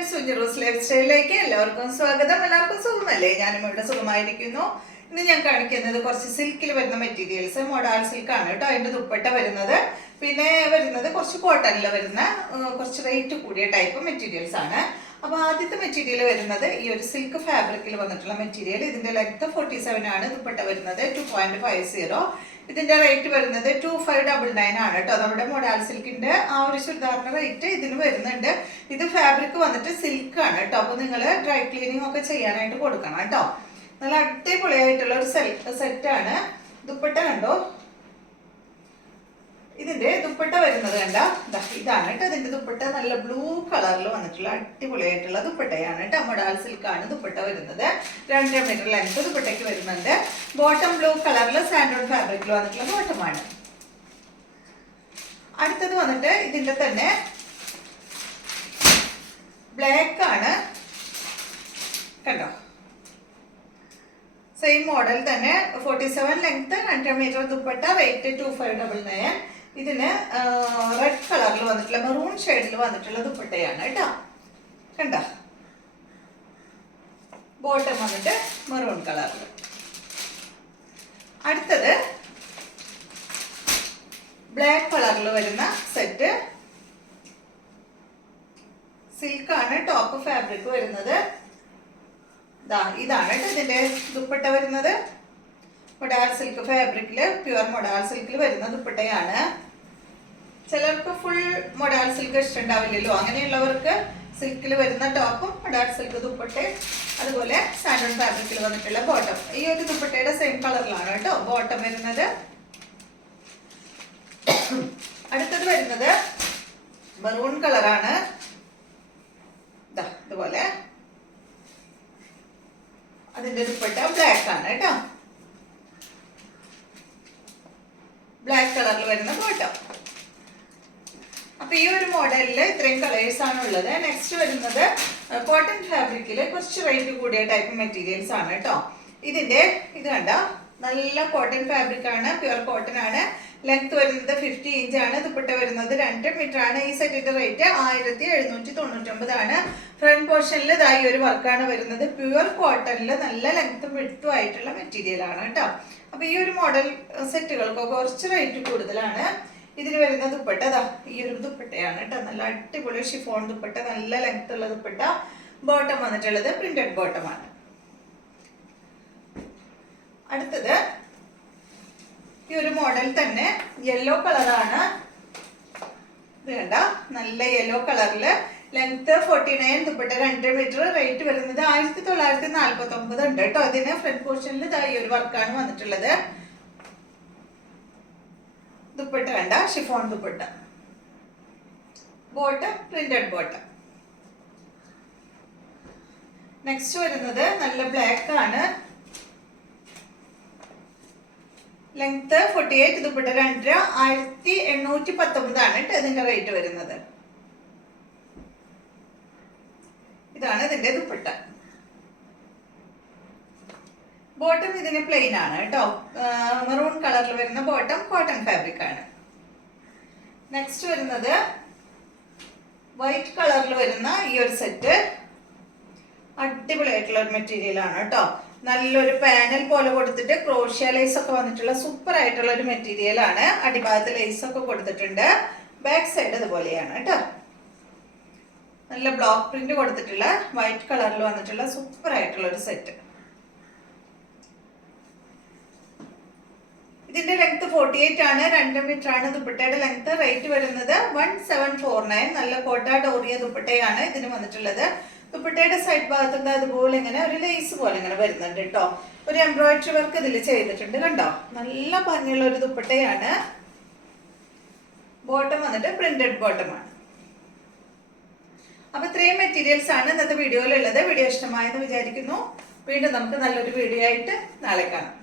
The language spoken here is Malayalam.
ഫ്രണ്ട്സ്, സുജിറൂസ് ലൈഫ് സ്റ്റൈലിലേക്ക് എല്ലാവർക്കും സ്വാഗതം. എല്ലാവർക്കും സുഖമല്ലേ? ഞാനും ഇവിടെ സുഖമായിരിക്കുന്നു. ഇന്ന് ഞാൻ കാണിക്കുന്നത് കുറച്ച് സിൽക്കിൽ വരുന്ന മെറ്റീരിയൽസ്, മൊഡാൾ സിൽക്കാണ് കേട്ടോ. അതിൻ്റെ ദുപ്പട്ട വരുന്നത്, പിന്നെ വരുന്നത് കുറച്ച് കോട്ടണിൽ വരുന്ന കുറച്ച് റേറ്റ് കൂടിയ ടൈപ്പ് മെറ്റീരിയൽസ് ആണ്. അപ്പോൾ ആദ്യത്തെ മെറ്റീരിയൽ വരുന്നത് ഈ ഒരു സിൽക്ക് ഫാബ്രിക്കിൽ വന്നിട്ടുള്ള മെറ്റീരിയൽ. ഇതിൻ്റെ ലെങ്ത് 47 ആണ്. ദുപ്പട്ട വരുന്നത് 2.50. ഇതിന്റെ റേറ്റ് വരുന്നത് 2599 ആണ് കേട്ടോ. നമ്മുടെ മൊഡാൾ സിൽക്കിന്റെ ആ ഒരു ചുരിദാറിന്റെ റേറ്റ് ഇതിന് വരുന്നുണ്ട്. ഇത് ഫാബ്രിക് വന്നിട്ട് സിൽക്ക് ആണ് കേട്ടോ. അപ്പൊ നിങ്ങൾ ഡ്രൈ ക്ലീനിങ് ഒക്കെ ചെയ്യാനായിട്ട് കൊടുക്കണം കേട്ടോ. നല്ല അടിപൊളിയായിട്ടുള്ള ഒരു സെറ്റാണ്. ദുപ്പട്ട കണ്ടോ, ഇതിന്റെ ദുപ്പട്ട വരുന്നത് കണ്ടോ, ഇതാണ് കേട്ടോ. ഇതിന്റെ ദുപ്പട്ട നല്ല ബ്ലൂ കളറിൽ വന്നിട്ടുള്ള അടിപൊളിയായിട്ടുള്ള ദുപ്പട്ടയാണ് കേട്ടോ. മൊഡാൾ സിൽക്കാണ് ദുപ്പട്ട വരുന്നത്. 2 മീറ്റർ ലെങ്ത് ദുപ്പട്ടയ്ക്ക് വരുന്നുണ്ട്. ബോട്ടം ബ്ലൂ കളറിൽ സാൻഡോൺ ഫാബ്രിക്കിൽ വന്നിട്ടുള്ള ബോട്ടമാണ്. അടുത്തത് വന്നിട്ട് ഇതിന്റെ തന്നെ ബ്ലാക്ക് ആണ് കണ്ടോ. സെയിം മോഡൽ തന്നെ 47 ലെങ്ത്, 2 മീറ്റർ ദുപ്പട്ട, റേറ്റ് 2599. ഇതിന് റെഡ് കളറിൽ വന്നിട്ടുള്ള മെറൂൺ ഷെയ്ഡിൽ വന്നിട്ടുള്ള ദുപ്പട്ടയാണ് കേട്ടോ. കണ്ട, ബോട്ടം വന്നിട്ട് മെറൂൺ കളറിൽ. അടുത്തത് ബ്ലാക്ക് കളറിൽ വരുന്ന സെറ്റ് സിൽക്കാണ്. ടോപ്പ് ഫാബ്രിക് വരുന്നത് ഇതാണ് കേട്ടോ. ഇതിന്റെ ദുപ്പട്ട വരുന്നത് മൊഡാൾ സിൽക്ക് ഫാബ്രിക്കില്, പ്യുവർ മൊഡാൾ സിൽക്കിൽ വരുന്ന ദുപ്പട്ടയാണ്. ചിലർക്ക് ഫുൾ മൊഡാൾ സിൽക്ക് ഇഷ്ടമുണ്ടാവില്ലല്ലോ. അങ്ങനെയുള്ളവർക്ക് സിൽക്കിൽ വരുന്ന ടോപ്പും മൊഡാൾ സിൽക്ക് ദുപ്പട്ടയും, അതുപോലെ സാൻഡോൺ ഫാബ്രിക്കിൽ വന്നിട്ടുള്ള ബോട്ടം. ഈ ഒരു ദുപ്പട്ടയുടെ സെയിം കളറിലാണ് കേട്ടോ ബോട്ടം വരുന്നത്. അടുത്തത് വരുന്നത് മെറൂൺ കളറാണ്. ഇതുപോലെ അതിന്റെ ദുപ്പട്ട ബ്ലാക്ക് ആണ് കേട്ടോ. ബ്ലാക്ക് കളറിൽ വരുന്ന ബോട്ടം. അപ്പൊ ഈ ഒരു മോഡലില് ഇത്രയും കളേഴ്സ് ആണ് ഉള്ളത്. നെക്സ്റ്റ് വരുന്നത് കോട്ടൺ ഫാബ്രിക്കില് കുറച്ച് റേറ്റ് കൂടിയ ടൈപ്പ് മെറ്റീരിയൽസ് ആണ് കേട്ടോ. ഇതിന്റെ ഇത് കണ്ട, നല്ല കോട്ടൺ ഫാബ്രിക് ആണ്, പ്യുവർ കോട്ടൺ ആണ്. ലെങ്ത് വരുന്നത് 50 ഇഞ്ച് ആണ്. ദുപ്പട്ട വരുന്നത് 2 മീറ്റർ ആണ്. ഈ സെറ്റിന്റെ റേറ്റ് 1799 ആണ്. ഫ്രണ്ട് പോർഷനിൽ ഇതായി ഒരു വർക്കാണ് വരുന്നത്. പ്യുവർ കോട്ടണിൽ നല്ല ലെങ്ത്തും വിഡ്ത്തും ആയിട്ടുള്ള മെറ്റീരിയൽ ആണ് കേട്ടോ. അപ്പൊ ഈ ഒരു മോഡൽ സെറ്റുകൾക്കൊക്കെ കുറച്ച് റേറ്റ് കൂടുതലാണ്. ഇതിന് വരുന്ന ദുപ്പട്ട ഈ ഒരു ദുപ്പട്ടയാണ് കേട്ടോ. നല്ല അടിപൊളി ഷിഫോൺ ദുപ്പട്ട, നല്ല ലെങ്ത് ഉള്ള ദുപ്പട്ട. ബോട്ടം വന്നിട്ടുള്ളത് പ്രിന്റഡ് ബോട്ടമാണ്. അടുത്തത് ഈ ഒരു മോഡൽ തന്നെ യെല്ലോ കളറാണ്. ഇത് കണ്ട, നല്ല യെല്ലോ കളറില് ലെങ്ത് 49, ദുപ്പട്ട 2 മീറ്റർ, റേറ്റ് വരുന്നത് 1949 ഉണ്ട് കേട്ടോ. ഇതിന് ഫ്രണ്ട് പോർഷനിൽ ഈ ഒരു വർക്കാണ് വന്നിട്ടുള്ളത്. ദുപ്പട്ട കണ്ട, chiffon dupatta. Bottom printed bottom. Next വരുന്നത് നല്ല ബ്ലാക്ക് ആണ്. ലെങ്ത് 48, ദുപ്പട്ട 2, 1819 ആണ് കേട്ടോ ഇതിന്റെ റേറ്റ് വരുന്നത്. ഇതാണ് ഇതിന്റെ ദുപ്പട്ട. ബോട്ടം ഇതിന് പ്ലെയിൻ ആണ് കേട്ടോ. മെറൂൺ കളറിൽ വരുന്ന ബോട്ടം, കോട്ടൺ ഫാബ്രിക് ആണ്. നെക്സ്റ്റ് വരുന്നത് വൈറ്റ് കളറിൽ വരുന്ന ഈ ഒരു സെറ്റ് അടിപൊളിയായിട്ടുള്ള ഒരു മെറ്റീരിയൽ ആണ് കേട്ടോ. നല്ലൊരു പാനൽ പോലെ കൊടുത്തിട്ട് ക്രോഷ്യ ലേസ് ഒക്കെ വന്നിട്ടുള്ള സൂപ്പർ ആയിട്ടുള്ള ഒരു മെറ്റീരിയൽ ആണ്. അടിഭാഗത്ത് ലേസ് ഒക്കെ കൊടുത്തിട്ടുണ്ട്. ബാക്ക് സൈഡ് ഇതുപോലെയാണ് കേട്ടോ. നല്ല ബ്ലോക്ക് പ്രിന്റ് കൊടുത്തിട്ടുള്ള വൈറ്റ് കളറിൽ വന്നിട്ടുള്ള സൂപ്പർ ആയിട്ടുള്ള ഒരു സെറ്റ്. ഇതിന്റെ ലെങ്ത് 48 ആണ്. 2 മീറ്റർ ആണ് ദുപ്പട്ടയുടെ ലെങ്ത്. റേറ്റ് വരുന്നത് 1749. നല്ല കോട്ട ഡോറിയ ദുപ്പട്ടയാണ് ഇതിന് വന്നിട്ടുള്ളത്. ദുപ്പട്ടയുടെ സൈഡ് ഭാഗത്തുണ്ട് അതുപോലെ ഇങ്ങനെ ഒരു ലേസ് പോലെ ഇങ്ങനെ വരുന്നുണ്ട് കേട്ടോ. ഒരു എംബ്രോയിഡറി വർക്ക് ഇതിൽ ചെയ്തിട്ടുണ്ട് കണ്ടോ. നല്ല ഭംഗിയുള്ള ഒരു ദുപ്പട്ടയാണ്. ബോട്ടം വന്നിട്ട് പ്രിന്റഡ് ബോട്ടമാണ്. അപ്പൊ ഇത്രയും മെറ്റീരിയൽസ് ആണ് ഇന്നത്തെ വീഡിയോയിലുള്ളത്. വീഡിയോ ഇഷ്ടമായെന്ന് വിചാരിക്കുന്നു. വീണ്ടും നമുക്ക് നല്ലൊരു വീഡിയോ ആയിട്ട് നാളെ കാണാം.